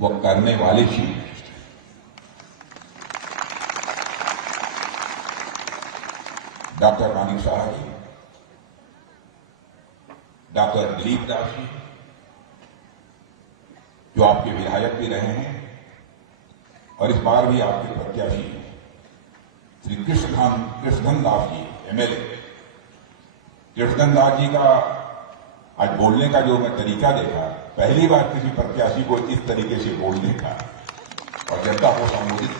वो करने वाले chief minister. Doctor Manik Saha ji, doctor Dilip Das ji, जो आपके विधायक भी रहे हैं और इस बार भी आपके प्रत्याशी श्री कृष्णधन दास जी एमएलए। कृष्णधन दास जी का आज बोलने का जो मैं तरीका देखा, पहली बार किसी प्रत्याशी को इस तरीके से बोलने का और जनता को संबोधित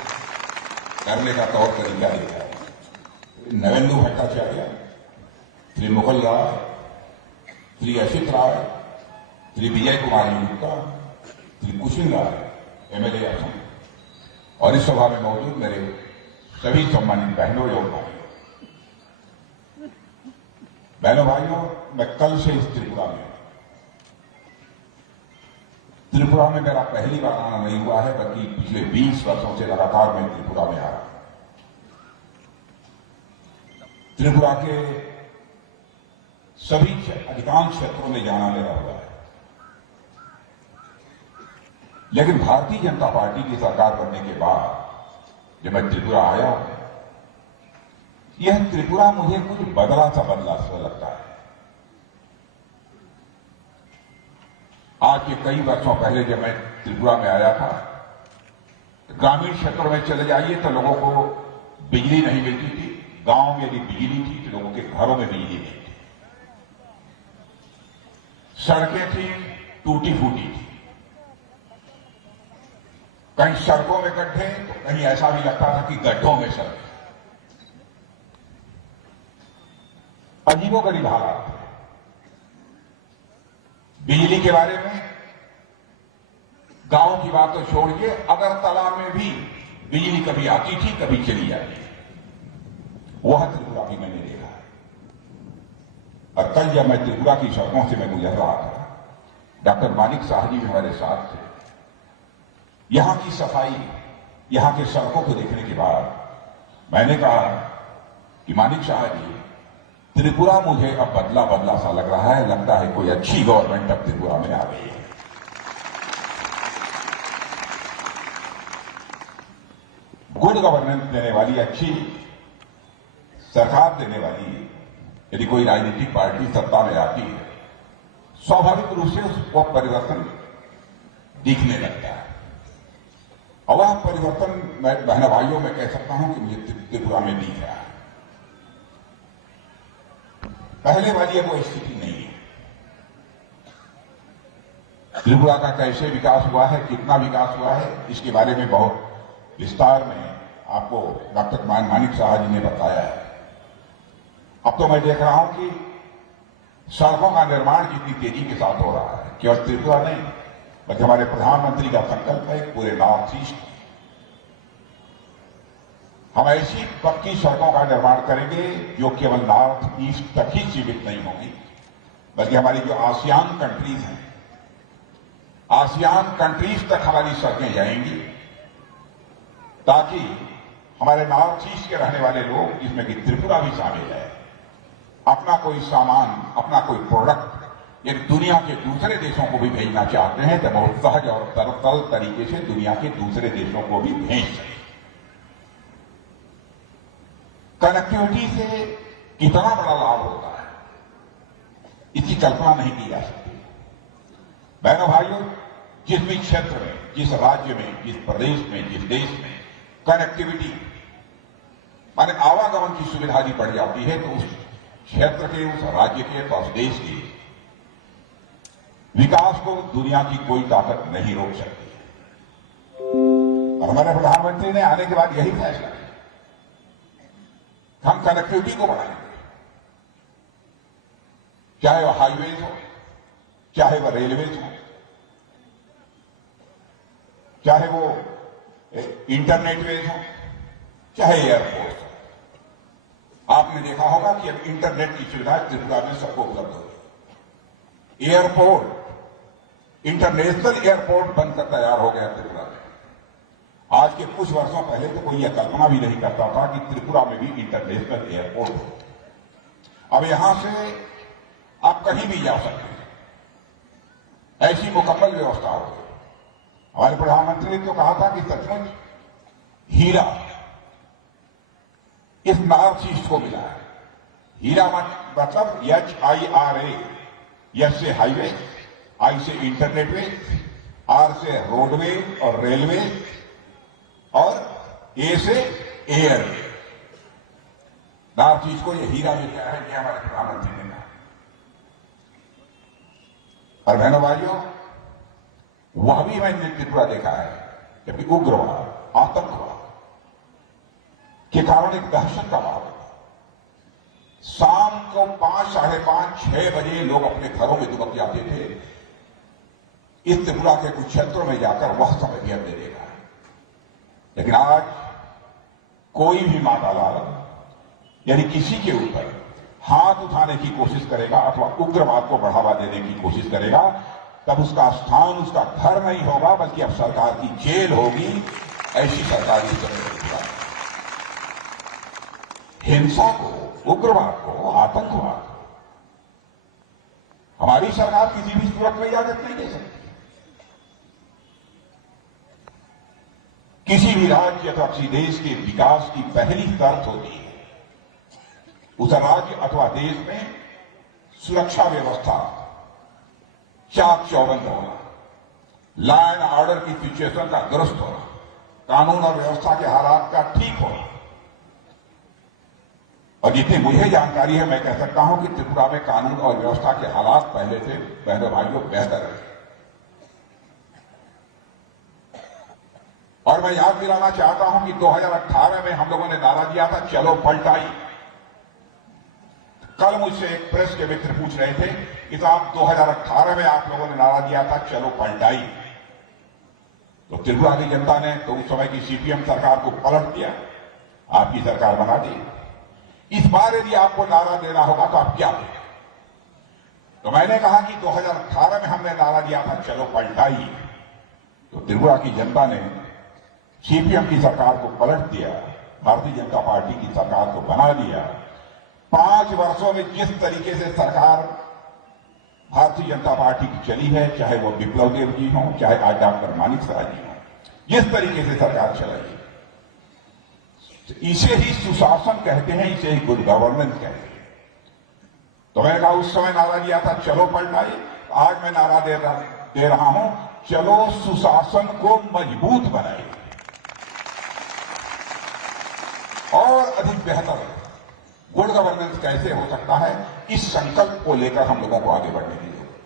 करने का तौर तरीका देखा है। नरेंद्र भट्टाचार्य, श्री मुकुल राय, श्री असित राय, श्री विजय कुमार गुप्ता, श्री कुशिल राय एमएलए असम और इस सभा में मौजूद मेरे सभी सम्मानित बहनों एवं भाइयों, मैं कल से इस त्रिपुरा में मेरा पहली बार आना नहीं हुआ है, बल्कि पिछले 20 वर्षों से लगातार मैं त्रिपुरा में आ रहा हूं। त्रिपुरा के सभी अधिकांश क्षेत्रों में जाना मेरा हुआ है, लेकिन भारतीय जनता पार्टी की सरकार बनने के बाद जब मैं त्रिपुरा आया, यह त्रिपुरा मुझे कुछ बदला सा लगता है। आज के कई वर्षों पहले जब मैं त्रिपुरा में आया था, ग्रामीण क्षेत्रों में चले जाइए तो लोगों को बिजली नहीं मिलती थी। गांव में यदि बिजली थी तो लोगों के घरों में बिजली नहीं थी। सड़कें थी टूटी फूटी थी, कहीं सड़कों में गड्ढे तो कहीं ऐसा भी लगता था कि गड्ढों में सड़कें। अजीबोगरीब हालात थे। बिजली के बारे में गांव की बात तो छोड़िए, अगरतला में भी बिजली कभी आती थी कभी चली जाती थी। वह त्रिपुरा भी मैंने देखा है। और कल जब मैं त्रिपुरा की सड़कों से मैं गुजर रहा था, डॉक्टर मानिक साहा जी भी हमारे साथ थे। यहां की सफाई, यहां के सड़कों को देखने के बाद मैंने कहा कि मानिक साहा जी, त्रिपुरा मुझे अब बदला बदला सा लग रहा है। लगता है कोई अच्छी गवर्नमेंट अब त्रिपुरा में आ गई है। गुड गवर्नेंस देने वाली, अच्छी सरकार देने वाली यदि कोई राजनीतिक पार्टी सत्ता में आती है, स्वाभाविक रूप से उसको परिवर्तन दिखने लगता है। और वह परिवर्तन मैं बहन भाइयों में कह सकता हूं कि मुझे त्रिपुरा में दिख रहा है। पहले वाली वो स्थिति नहीं है। त्रिपुरा का कैसे विकास हुआ है, कितना विकास हुआ है, इसके बारे में बहुत विस्तार में आपको डॉक्टर मानिक साहा जी ने बताया है। अब तो मैं देख रहा हूं कि सड़कों का निर्माण जितनी तेजी के साथ हो रहा है, केवल त्रिपुरा नहीं बल्कि हमारे प्रधानमंत्री का संकल्प है पूरे नॉर्थ ईस्ट हम ऐसी पक्की सड़कों का निर्माण करेंगे जो केवल नॉर्थ ईस्ट तक ही सीमित नहीं होगी, बल्कि हमारी जो आसियान कंट्रीज हैं, आसियान कंट्रीज तक हमारी सड़कें जाएंगी, ताकि हमारे नॉर्थ ईस्ट के रहने वाले लोग, जिसमें कि त्रिपुरा भी शामिल है, अपना कोई सामान, अपना कोई प्रोडक्ट यदि दुनिया के दूसरे देशों को भी भेजना चाहते हैं तो बहुत सहज और सरल तरीके से दुनिया के दूसरे देशों को भी भेज सकें। कनेक्टिविटी से कितना बड़ा लाभ होता है, इसकी कल्पना नहीं की जा सकती। बहनों भाइयों, जिस भी क्षेत्र में, जिस राज्य में, जिस प्रदेश में, जिस देश में कनेक्टिविटी माने आवागमन की सुविधा यदि बढ़ जाती है, तो उस क्षेत्र के, उस राज्य के, तो उस देश के विकास को दुनिया की कोई ताकत नहीं रोक सकती। और हमारे प्रधानमंत्री ने आने के बाद यही फैसला किया, हम कनेक्टिविटी को बढ़ाएंगे, चाहे वह हाईवेज हो, चाहे वह रेलवेज हो, चाहे वो इंटरनेट वेज हो, चाहे एयरपोर्ट हो। आपने देखा होगा कि अब इंटरनेट की सुविधा त्रिपुरा में सबको उपलब्ध होगी। एयरपोर्ट, इंटरनेशनल एयरपोर्ट बनकर तैयार हो गया त्रिपुरा में। आज के कुछ वर्षों पहले तो कोई यह कल्पना भी नहीं करता था कि त्रिपुरा में भी इंटरनेशनल एयरपोर्ट हो। अब यहां से आप कहीं भी जा सकते हैं, ऐसी मुकम्मल व्यवस्था हो गई। हमारे प्रधानमंत्री ने तो कहा था कि सचमुच हीरा इस नॉर्थ ईस्ट को मिला है। हीरा मतलब HIRA, यस से हाईवे, आई से इंटरनेट वे, आर से रोडवे और रेलवे और ए से एयर वे। नॉर्थ ईस्ट को ये हीरा मिल गया है, ये हमारे प्रधानमंत्री ने कहा। और बहनों भाइयों, वह भी मैंने त्रिपुरा देखा है जबकि उग्रवाद, आतंकवाद के कारण एक दहशत का माहौल था। शाम को 5, साढ़े 5, 6 बजे लोग अपने घरों में दुबक जाते थे। इस त्रिपुरा के कुछ क्षेत्रों में जाकर वह समय भी हमने देखा है। लेकिन आज कोई भी माता लाल यानी किसी के ऊपर हाथ उठाने की कोशिश करेगा अथवा उग्रवाद को बढ़ावा देने की कोशिश करेगा, तब उसका स्थान उसका घर नहीं होगा बल्कि अब सरकार की जेल होगी। ऐसी सरकार इस समय हिंसा को, उग्रवाद को, आतंकवाद को हमारी सरकार किसी भी सूरत में इजाजत नहीं दे सकती। किसी भी राज्य अथवा किसी देश के विकास की पहली शर्त होती है उस राज्य अथवा देश में सुरक्षा व्यवस्था चाक चौबंद होना, लॉ एंड ऑर्डर की सिचुएशन का दुरुस्त होना, कानून और व्यवस्था के हालात का ठीक होना। और जितनी मुझे जानकारी है मैं कह सकता हूं कि त्रिपुरा में कानून और व्यवस्था के हालात पहले से बहनों भाइयों बेहतर है। और मैं याद दिलाना चाहता हूं कि 2018 में हम लोगों ने नारा दिया था, चलो पलटाई। कल मुझसे एक प्रेस के मित्र पूछ रहे थे कि तो आप 2018 में आप लोगों ने नारा दिया था चलो पलटाई, तो त्रिपुरा की जनता ने तो उस समय की CPM सरकार को पलट दिया, आपकी सरकार बना दी। इस बार यदि आपको नारा देना होगा तो आप क्या दें? तो मैंने कहा कि 2018 में हमने नारा दिया था चलो पलटाई, तो त्रिपुरा की जनता ने CPM की सरकार को पलट दिया, भारतीय जनता पार्टी की सरकार को बना दिया। 5 वर्षों में जिस तरीके से सरकार भारतीय जनता पार्टी की चली है, चाहे वो विप्लव देव जी हों, चाहे आज डॉक्टर मानिक शाह जी हों, जिस तरीके से सरकार चलाई, इसे ही सुशासन कहते हैं, इसे ही गुड गवर्नेंस कहते हैं। तो मैंने कहा उस समय नारा दिया था चलो पलटाई, आज मैं नारा दे रहा हूं चलो सुशासन को मजबूत बनाए और अधिक बेहतर गुड गवर्नेंस कैसे हो सकता है, इस संकल्प को लेकर हम लोगों को आगे बढ़ने की जरूरत है।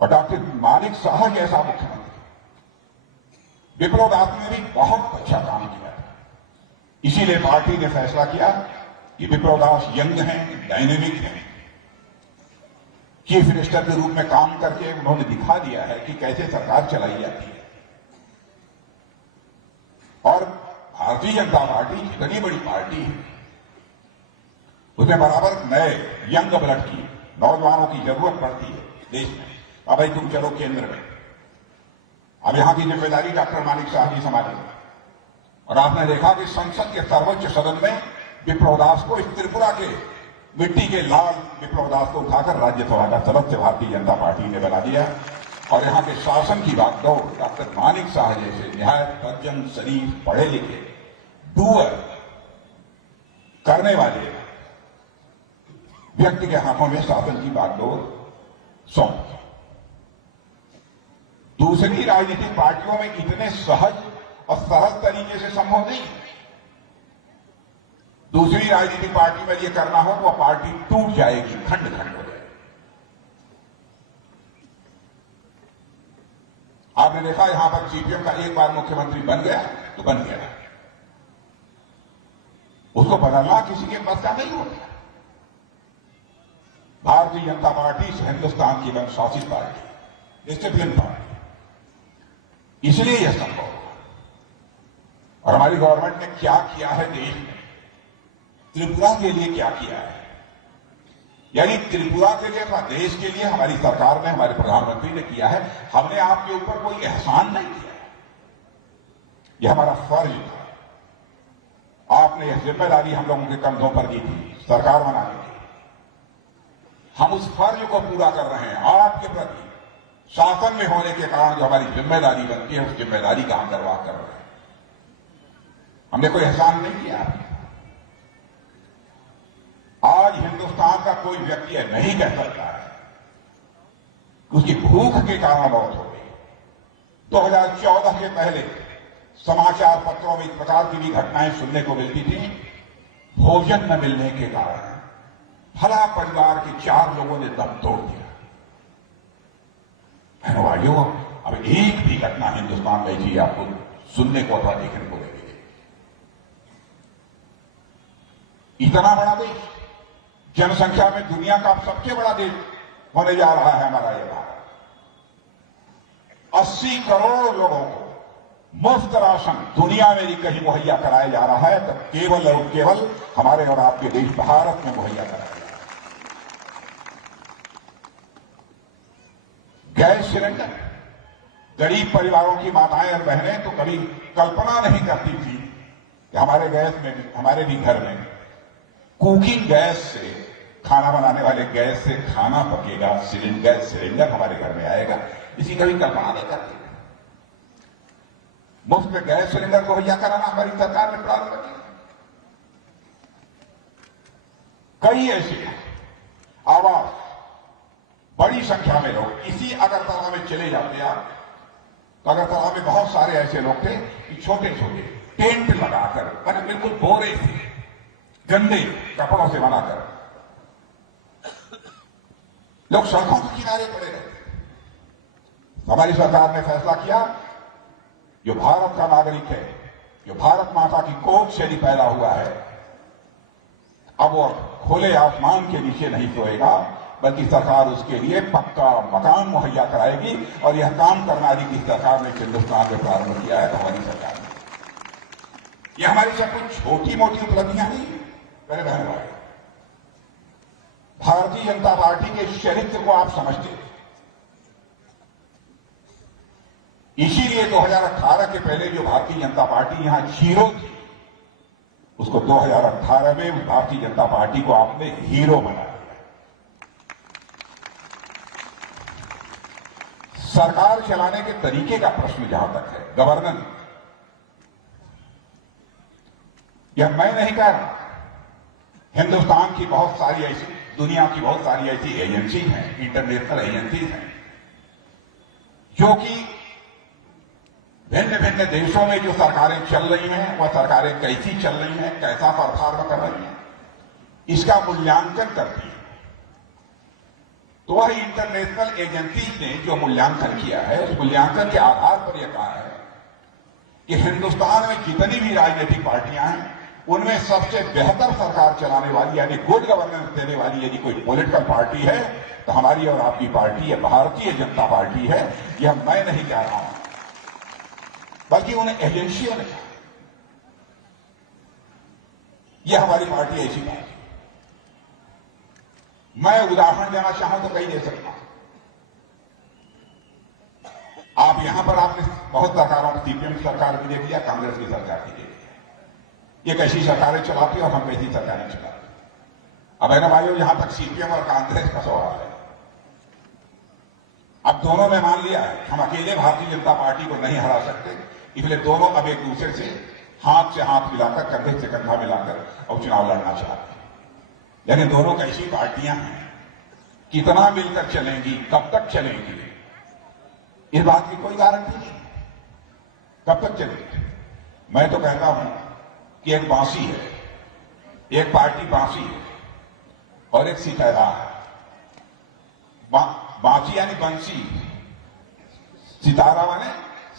और डॉक्टर मानिक शाह जैसा मुख्यमंत्री, विप्लव दास ने भी बहुत अच्छा काम किया था। इसीलिए पार्टी ने फैसला किया कि विप्लव दास यंग हैं, डायनेमिक हैं, चीफ मिनिस्टर के रूप में काम करके उन्होंने दिखा दिया है कि कैसे सरकार चलाई जाती है। और भारतीय जनता पार्टी जितनी बड़ी पार्टी है उसमें बराबर नए यंग ब्लड की, नौजवानों की जरूरत पड़ती है देश में। अब भाई तुम चलो केंद्र में, अब यहां की जिम्मेदारी डॉक्टर मानिक शाह जी संभालेंगे। और आपने देखा कि संसद के सर्वोच्च सदन में विप्लव दास को, इस त्रिपुरा के मिट्टी के लाल विप्लव दास को उठाकर राज्यसभा का सदस्य भारतीय जनता पार्टी ने बना दिया। और यहां के शासन की बात तो डॉक्टर मानिक शाह जैसे निहायत सज्जन, शरीफ, पढ़े लिखे, डूअर करने वाले व्यक्ति के हाथों में शासन की बागडोर सौंप। दूसरी राजनीतिक पार्टियों में इतने सहज और सरल तरीके से संभव नहीं। दूसरी राजनीतिक पार्टी में यह करना हो तो वह पार्टी टूट जाएगी, खंड खंड हो जाएगी। आपने देखा यहां पर CPM का एक बार मुख्यमंत्री बन गया तो बन गया, उसको बदलना किसी के बस का नहीं होता। भारतीय जनता पार्टी हिंदुस्तान की अनुशासित पार्टी, डिसिप्लिन पार्टी, इसलिए यह संभव हुआ। और हमारी गवर्नमेंट ने क्या किया है देश में, त्रिपुरा के लिए क्या किया है, यानी त्रिपुरा के लिए अथवा देश के लिए हमारी सरकार ने, हमारे प्रधानमंत्री ने किया है। हमने आपके ऊपर कोई एहसान नहीं किया है, यह हमारा फर्ज था। आपने यह जिम्मेदारी हम लोगों के कंधों पर दी थी सरकार बनाने की, हम उस फर्ज को पूरा कर रहे हैं आपके प्रति, शासन में होने के कारण जो हमारी जिम्मेदारी बनती है, उस जिम्मेदारी का हम निर्वाह कर रहे हैं। हमने कोई एहसान नहीं किया। आज हिंदुस्तान का कोई व्यक्ति नहीं कह सकता है कि उसकी भूख के कारण मौत हो गई। 2014 के पहले समाचार पत्रों में इस प्रकार की भी घटनाएं सुनने को मिलती थी। भोजन न मिलने के कारण फला परिवार के 4 लोगों ने दम तोड़ दिया। भाइयों, अब एक भी घटना हिंदुस्तान में ऐसी आपको सुनने को अथवा देखने को मिलेगी। इतना बड़ा देश, जनसंख्या में दुनिया का सबसे बड़ा देश होने जा रहा है हमारा यह भारत। 80 करोड़ लोगों को मुफ्त राशन दुनिया में भी कहीं मुहैया कराया जा रहा है, तो केवल और केवल हमारे और आपके देश भारत में मुहैया कराया जा रहा है। गैस सिलेंडर, गरीब परिवारों की माताएं और बहनें तो कभी कल्पना नहीं करती थी कि हमारे गैस में, हमारे भी घर में कुकिंग गैस से, खाना बनाने वाले गैस से खाना पकेगा, गैस सिलेंडर हमारे घर में आएगा। इसी कभी कल्पना नहीं करती। मुफ्त में गैस सिलेंडर को मुहैया कराना हमारी सरकार ने प्रारंभ किया। कई ऐसे आवास, बड़ी संख्या में लोग इसी अगरतला में चले जाते हैं। तो अगरतला में बहुत सारे ऐसे लोग थे कि छोटे छोटे टेंट लगाकर, मैंने बिल्कुल बोरे से, गंदे कपड़ों से बनाकर लोग सड़कों के किनारे पड़े रहते। हमारी सरकार ने फैसला किया, जो भारत का नागरिक है, जो भारत माता की कोख से भी पैदा हुआ है, अब वो खुले आसमान के नीचे नहीं सोएगा, बल्कि सरकार उसके लिए पक्का मकान मुहैया कराएगी। और यह काम करनारी की सरकार ने हिंदुस्तान में प्रारंभ किया है, हमारी सरकार ने। यह हमारी सब कुछ छोटी मोटी उपलब्धियां नहीं है मेरे बहन भाई। भारतीय जनता पार्टी के चरित्र को आप समझते हैं। इसीलिए 2018 के पहले जो भारतीय जनता पार्टी यहां जीरो थी, उसको 2018 में उस भारतीय जनता पार्टी को आपने हीरो बना दिया। सरकार चलाने के तरीके का प्रश्न जहां तक है, गवर्नेंस, यह मैं नहीं कह रहा। हिंदुस्तान की बहुत सारी ऐसी, दुनिया की बहुत सारी ऐसी एजेंसी हैं, इंटरनेशनल एजेंसीज हैं, जो कि भिन्न भिन्न देशों में जो सरकारें चल रही हैं, वह सरकारें कैसी चल रही हैं, कैसा परफॉर्म कर रही हैं, इसका मूल्यांकन करती है। तो वह इंटरनेशनल एजेंसीज ने जो मूल्यांकन किया है, उस मूल्यांकन के आधार पर यह कहा है कि हिंदुस्तान में जितनी भी राजनीतिक पार्टियां हैं, उनमें सबसे बेहतर सरकार चलाने वाली, यानी गुड गवर्नेंस देने वाली यदि कोई पॉलिटिकल पार्टी है, तो हमारी और आपकी पार्टी है, भारतीय जनता पार्टी है। यह मैं नहीं कह रहा हूं, बल्कि उन एजेंसियों ने कहा। यह हमारी पार्टी ऐसी पार्टी। मैं उदाहरण देना चाहूं तो कई दे सकता हूं। आप यहां पर आपने बहुत सरकारों, सीपीएम सरकार भी देख लिया, कांग्रेस की सरकार भी देख लिया। ये कैसी सरकारें चलाती और हम कैसी सरकारें चलाते। अब है ना भाइयों, यहां तक सीपीएम और कांग्रेस का सवाल है। अब दोनों ने मान लिया है हम अकेले भारतीय जनता पार्टी को नहीं हरा सकते, इसलिए दोनों अब एक दूसरे से हाथ मिलाकर, कंधे से कंधा मिलाकर और चुनाव लड़ना चाहते हैं। यानी दोनों कैसी पार्टियां हैं, कितना मिलकर चलेंगी, कब तक चलेंगी, इस बात की कोई गारंटी नहीं। कब तक चलेंगी? मैं तो कहता हूं कि एक बांसी है, एक पार्टी बांसी है और एक सितारा है। बांसी यानी बंसी, सितारा माने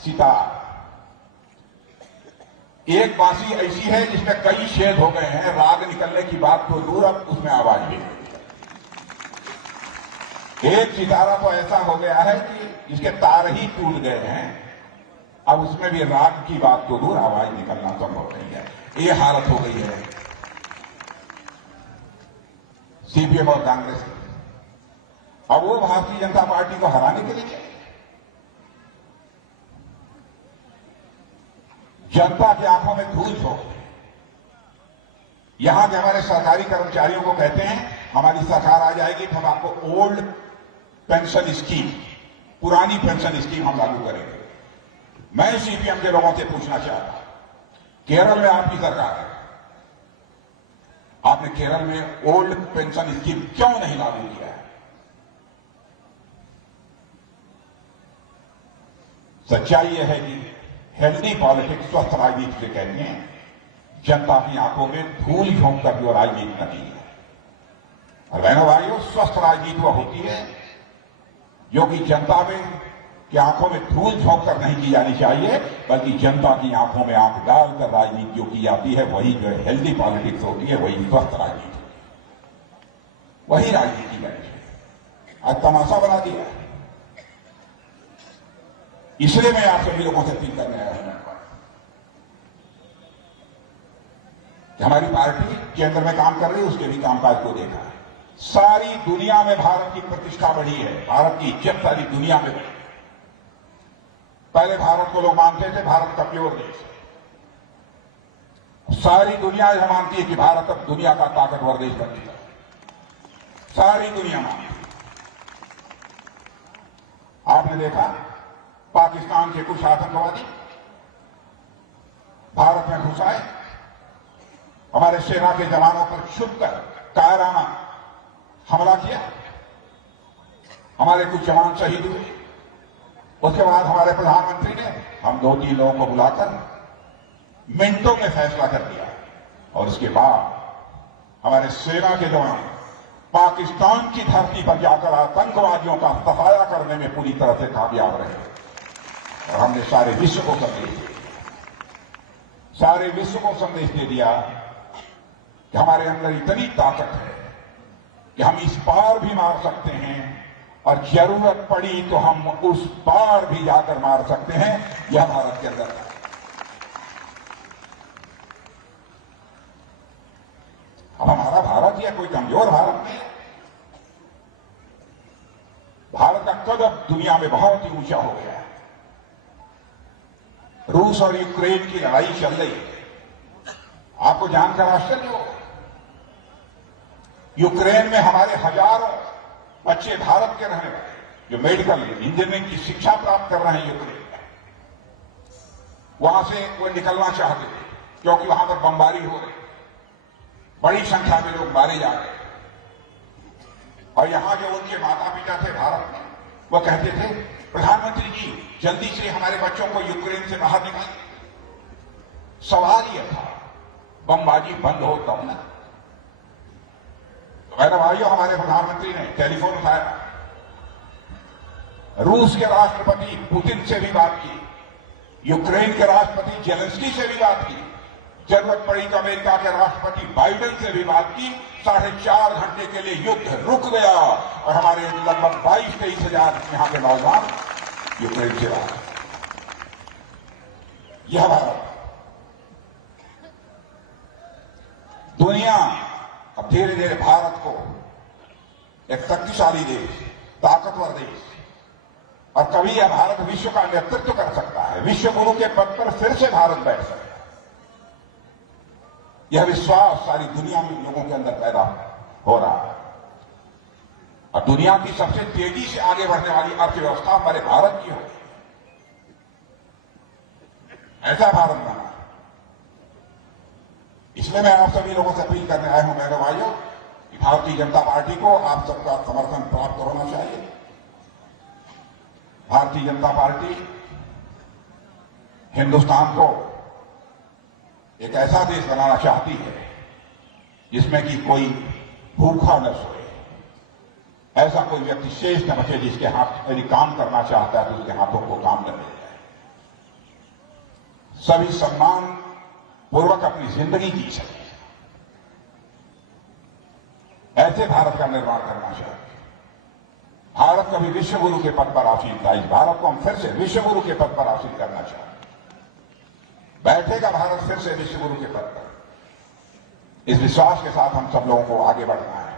सितार। एक बांसी ऐसी है जिसमें कई छेद हो गए हैं, राग निकलने की बात तो दूर, अब उसमें आवाज भी नहीं। एक सितारा तो ऐसा हो गया है कि जिसके तार ही टूट गए हैं, अब उसमें भी राग की बात तो दूर, आवाज निकलना संभव नहीं है। ये हालत हो गई है सीपीएम और कांग्रेस की। अब वो भारतीय जनता पार्टी को हराने के लिए चाहिए। जनता की आंखों में धूल झोंक दे। यहां के हमारे सरकारी कर्मचारियों को कहते हैं हमारी सरकार आ जाएगी तो हम आपको ओल्ड पेंशन स्कीम, पुरानी पेंशन स्कीम हम लागू करेंगे। मैं सीपीएम के लोगों से पूछना चाहता हूं, केरल में आपकी सरकार है, आपने केरल में ओल्ड पेंशन स्कीम क्यों नहीं लागू किया है? सच्चाई यह है कि हेल्दी पॉलिटिक्स, स्वस्थ राजनीति से कहते हैं जनता की आंखों में धूल झोंक कर जो राजनीति करनी है। और बहनों भाइयों, स्वस्थ राजनीति वो होती है जो कि जनता में की आंखों में धूल झोंक कर नहीं की जानी चाहिए, बल्कि जनता की आंखों में आंख डालकर राजनीति जो की जाती है वही जो है हेल्दी पॉलिटिक्स होती है, वही स्वस्थ राजनीति होती है, वही राजनीति करनी है। आज तमाशा बना दिया है। इसलिए मैं आप सभी लोगों से अपील करने आया हूं कि हमारी पार्टी केंद्र में काम कर रही है, उसके भी कामकाज को देखा है। सारी दुनिया में भारत की प्रतिष्ठा बढ़ी है, भारत की इज्जत सारी दुनिया में बढ़ी। पहले भारत को लोग मानते थे भारत का प्योर देश है, सारी दुनिया यह मानती है कि भारत अब दुनिया का ताकतवर देश बन चुका है, सारी दुनिया मानती है। आपने देखा पाकिस्तान के कुछ आतंकवादी भारत में घुस आए, हमारे सेना के जवानों पर छुपकर कायराना हमला किया, हमारे कुछ जवान शहीद हुए। उसके बाद हमारे प्रधानमंत्री ने हम 2-3 लोगों को बुलाकर मिनटों में फैसला कर दिया, और उसके बाद हमारे सेना के जवान पाकिस्तान की धरती पर जाकर आतंकवादियों का सफाया करने में पूरी तरह से कामयाब रहे। और हमने सारे विश्व को संदेश दे दिया, सारे विश्व को संदेश दे दिया कि हमारे अंदर इतनी ताकत है कि हम इस पार भी मार सकते हैं, और जरूरत पड़ी तो हम उस पार भी जाकर मार सकते हैं। यह भारत के अंदर है। अब हमारा भारत यह कोई कमजोर भारत नहीं है। भारत का कद अब दुनिया में बहुत ही ऊंचा हो गया है। रूस और यूक्रेन की लड़ाई चल रही है, आपको जानकर आश्चर्य होगा, यूक्रेन में हमारे हजारों बच्चे भारत के रहने वाले जो मेडिकल इंजीनियरिंग की शिक्षा प्राप्त कर रहे हैं यूक्रेन में, वहां से वो निकलना चाहते थे क्योंकि वहां पर बमबारी हो रही, बड़ी संख्या में लोग मारे जा रहे। और यहां जो उनके माता पिता थे भारत में, वो कहते थे प्रधानमंत्री जी जल्दी से हमारे बच्चों को यूक्रेन से बाहर निकालिए। सवाल यह था बमबाजी बंद हो तब ना। मेरे भाइयों, हमारे प्रधानमंत्री ने टेलीफोन उठाया, रूस के राष्ट्रपति पुतिन से भी बात की, यूक्रेन के राष्ट्रपति जेलेंस्की से भी बात की, जरूरत पड़ी तो अमेरिका के राष्ट्रपति बाइडेन से भी बात की। 4.5 घंटे के लिए युद्ध रुक गया और हमारे लगभग 22-23 हजार यहां के नौजवान यूक्रेन से आए। यह भारत, दुनिया अब धीरे धीरे भारत को एक शक्तिशाली देश, ताकतवर देश, और कभी यह भारत विश्व का नेतृत्व कर सकता है, विश्व गुरु के पद पर फिर से भारत बैठ सकता है। यह विश्वास सारी दुनिया में लोगों के अंदर पैदा हो रहा है। और दुनिया की सबसे तेजी से आगे बढ़ने वाली अर्थव्यवस्था हमारे भारत की होगी। ऐसा भारत बना। इसलिए मैं आप सभी लोगों से अपील करने आया हूं मेरे भाइयों कि भारतीय जनता पार्टी को आप सबका समर्थन प्राप्त होना चाहिए। भारतीय जनता पार्टी हिंदुस्तान को एक ऐसा देश बनाना चाहती है जिसमें कि कोई भूखा न सोए, ऐसा कोई व्यक्ति शेष न बचे जिसके हाथ यदि काम करना चाहता है तो उसके हाथों को काम न मिल जाए, सभी सम्मान पूर्वक अपनी जिंदगी जी सके। ऐसे भारत का निर्माण करना चाहिए। भारत कभी विश्व गुरु के पद पर आसीन था, इस भारत को हम फिर से विश्व गुरु के पद पर आसीन करना चाहते। बैठेगा भारत फिर से विश्व गुरु के पद पर। इस विश्वास के साथ हम सब लोगों को आगे बढ़ना है।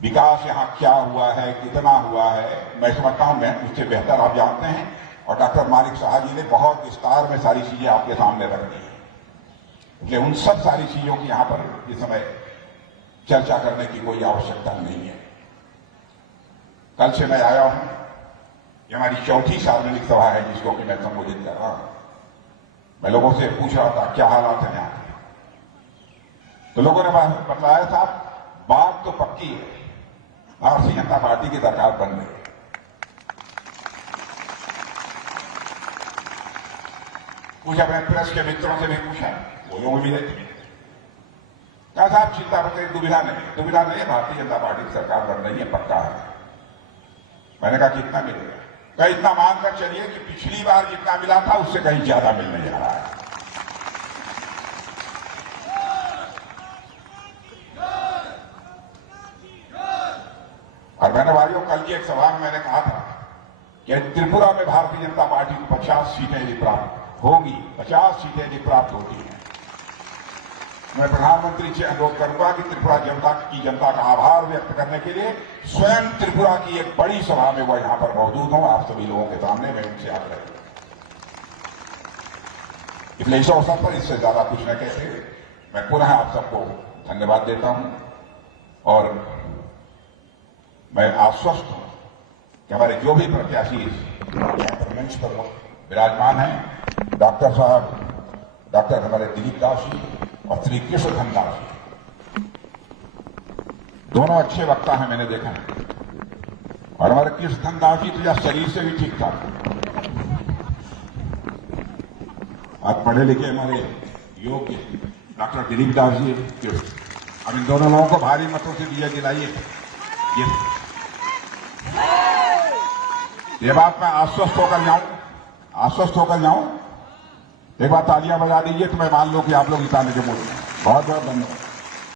विकास यहां क्या हुआ है, कितना हुआ है, मैं समझता हूं मैं उससे बेहतर आप जानते हैं, और डॉक्टर मालिक साहब जी ने बहुत विस्तार में सारी चीजें आपके सामने रख दी है। इसलिए उन सब सारी चीजों की यहां पर इस समय चर्चा करने की कोई आवश्यकता नहीं है। कल से मैं आया हूं ये हमारी चौथी सार्वजनिक सभा है जिसको कि मैं संबोधित कर रहा हूं। मैं लोगों से पूछ रहा था क्या हालात है यहां के, तो लोगों ने बतलाया था बात तो पक्की है, भारतीय जनता पार्टी की सरकार बन गई। पूछा, मैं प्रेस के मित्रों से भी पूछा, वो लोग भी रहते क्या साहब चिंता करते, दुविधा नहीं है, भारतीय जनता पार्टी की सरकार बन रही है, पक्का है। मैंने कहा कितना मिलेगा? कहा इतना मानकर चलिए कि पिछली बार जितना मिला था उससे कहीं ज्यादा मिलने जा रहा है। और मैंने भाइयों कल की एक सभा में मैंने कहा था कि त्रिपुरा में भारतीय जनता पार्टी को 50 सीटें यदि प्राप्त होगी, 50 सीटें यदि प्राप्त होती हैं, मैं प्रधानमंत्री से अनुरोध करूंगा कि त्रिपुरा जनता का आभार व्यक्त करने के लिए स्वयं त्रिपुरा की एक बड़ी सभा में वो यहां पर मौजूद हो, आप सभी लोगों के सामने मैं उनसे आग्रह करूं। इसलिए इस अवसर पर इससे ज्यादा कुछ न कहते मैं पुनः आप सबको धन्यवाद देता हूं और मैं आश्वस्त हूं कि हमारे जो भी प्रत्याशी मंच पर विराजमान हैं, डॉक्टर साहब, डॉक्टर हमारे दिलीप दास जी और श्री कृष्णधन दास जी, दोनों अच्छे वक्ता हैं, मैंने देखा है। और हमारे कृष्णधन दास जी तो या शरीर से भी ठीक ठाक, आज पढ़े लिखे हमारे योग्य डॉक्टर दिलीप दास जी, अब इन दोनों लोगों को भारी मतों से दिया दिलाइए। ये बात मैं आश्वस्त होकर जाऊं, एक बार तालियां बजा दीजिए तो मैं मान लो कि आप लोग इस आने के मूड में। बहुत बहुत धन्यवाद।